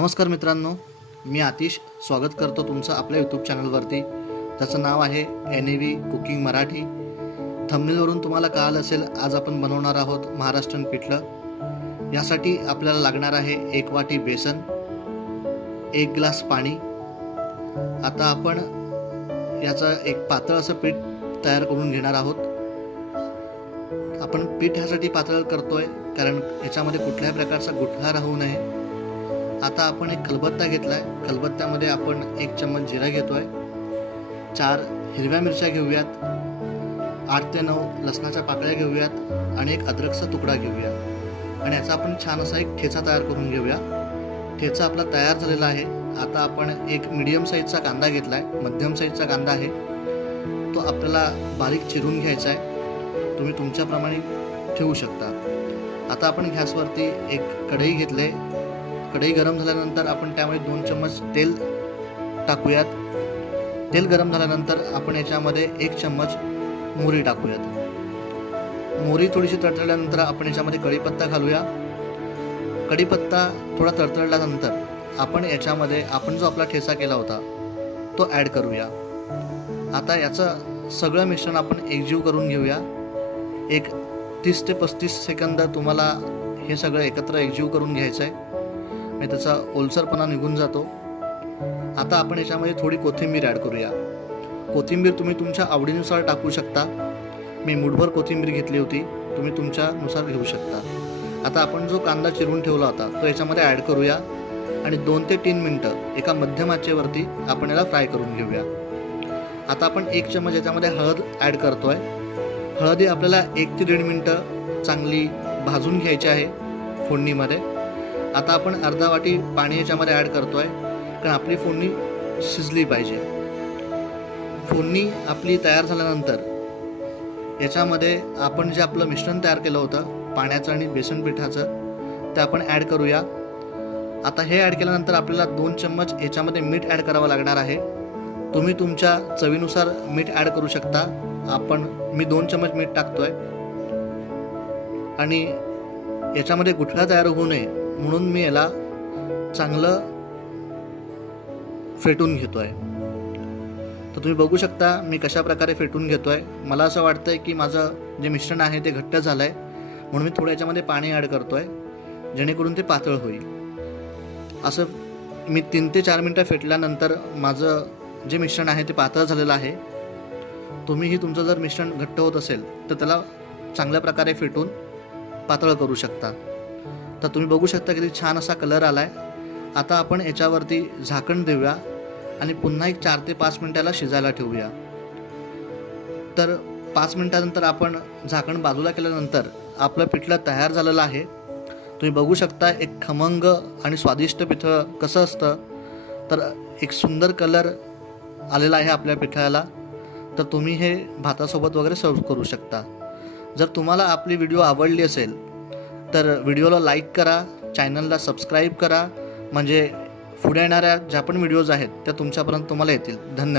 नमस्कार मित्रांनो, मी आतिश स्वागत करतो तुमचं आपल्या यूट्यूब चॅनलवरती, ज्याचं नाव आहे NAV कुकिंग मराठी. थंबनेलवरून तुम्हाला कळालं असेल, आज आपण बनवणार आहोत महाराष्ट्रीयन पिठलं. यासाठी आपल्याला लागणार आहे 1 वाटी बेसन, 1 ग्लास पाणी. आता आपण याचं एक पातळ असं पीठ तयार करून घेणार आहोत. आपण पीठ ह्यासाठी पातळ करतोय कारण याच्यामध्ये कुठल्याही प्रकारचा गुठळा राहू नये. आता आपण एक खलबत्ता घेतलाय. खलबत्त्यामध्ये आपण 1 चम्मच जिरा घेतोय, 4 हिरव्या मिरच्या घेऊयात, 8 ते 9 लसणाच्या पाकळ्या घेऊयात आणि एक अद्रकचा तुकडा घेऊया आणि याचा आपण छान असा एक ठेचा तयार करून घेऊया. ठेचा आपला तयार झालेला आहे. आता आपण एक मीडियम साईजचा कांदा घेतलाय, मध्यम साईजचा कांदा आहे, तो आपल्याला बारीक चिरून घ्यायचा आहे. तुम्ही तुमच्याप्रमाणे ठेवू शकता. आता आपण गॅसवरती एक कढई घेतले. कढई गरम झाल्यानंतर आपण त्यामध्ये 2 चम्मच तेल टाकूयात. तेल गरम झाल्यानंतर आपण याच्यामध्ये 1 चम्मच मोहरी टाकूयात. मोहरी थोडीशी तडतडल्यानंतर आपण याच्यामध्ये कढीपत्ता घालूया. कढीपत्ता थोडा तडतडल्यानंतर आपण याच्यामध्ये आपण जो आपला ठेचा केला होता तो ॲड करूया. आता याचं सगळं मिश्रण आपण एकजीव करून घेऊया. एक 30 ते 35 सेकंद तुम्हाला हे सगळं एकत्र एकजीव करून घ्यायचं आहे, म्हणजे त्याचा ओलसरपणा निघून जातो. आता आपण याच्यामध्ये थोडी कोथिंबीर ॲड करूया. कोथिंबीर तुम्ही तुमच्या आवडीनुसार टाकू शकता. मी मुठभर कोथिंबीर घेतली होती, तुम्ही तुमच्यानुसार घेऊ शकता. आता आपण जो कांदा चिरून ठेवला होता तो याच्यामध्ये ॲड करूया आणि 2 ते 3 मिनटं एका मध्यम आचेवरती आपण याला फ्राय करून घेऊया. आता आपण 1 चम्मच याच्यामध्ये हळद ॲड करतोय. हळदी आपल्याला 1 ते 1.5 मिनटं चांगली भाजून घ्यायची आहे फोडणीमध्ये. आता आपण अर्धा वाटी पाणी याच्यामध्ये ॲड करतोय कारण आपली फोडणी शिजली पाहिजे. फोडणी आपली तयार झाल्यानंतर याच्यामध्ये आपण जे आपलं मिश्रण तयार केलं होतं पाण्याचं आणि बेसन पिठाचं ते आपण ॲड करूया. आता हे ॲड केल्यानंतर आपल्याला 2 चम्मच याच्यामध्ये मीठ ॲड करावं लागणार आहे. तुम्ही तुमच्या चवीनुसार मीठ ॲड करू शकता. मी 2 चम्मच मीठ टाकतोय आणि याच्यामध्ये गुठळा तयार होऊ नये म्हणून मी याला चांगलं फेटून घेतोय. तर तुम्ही बघू शकता मी कशा प्रकारे फेटून घेतोय. मला असं वाटतंय की माझं जे मिश्रण आहे ते घट्ट झालं आहे, म्हणून मी थोडं याच्यामध्ये पाणी ॲड करतोय जेणेकरून ते पातळ होईल. असं मी 3 ते 4 मिनटं फेटल्यानंतर माझं जे मिश्रण आहे ते पातळ झालेलं आहे. तुम्हीही तुमचं जर मिश्रण घट्ट होत असेल तर त्याला चांगल्या प्रकारे फेटून पातळ करू शकता. तर तुम्ही बघू शकता किती छान असा कलर आला आहे. आता आपण याच्यावरती झाकण देऊया आणि पुन्हा एक 4 ते 5 मिनटाला शिजायला ठेवूया. तर 5 मिनटानंतर आपण झाकण बाजूला केल्यानंतर आपलं पिठलं तयार झालेलं आहे. तुम्ही बघू शकता एक खमंग आणि स्वादिष्ट पिठलं कसं असतं. तर एक सुंदर कलर आलेला आहे आपल्या पिठल्याला. तर तुम्ही हे भातासोबत वगैरे सर्व करू शकता. जर तुम्हाला आपली व्हिडिओ आवडली असेल तर व्हिडिओला लाईक करा, चॅनलला सबस्क्राईब करा, म्हणजे पुढे येणाऱ्या ज्या पण व्हिडिओज आहेत त्या तुमच्यापर्यंत तुम्हाला येतील. धन्यवाद.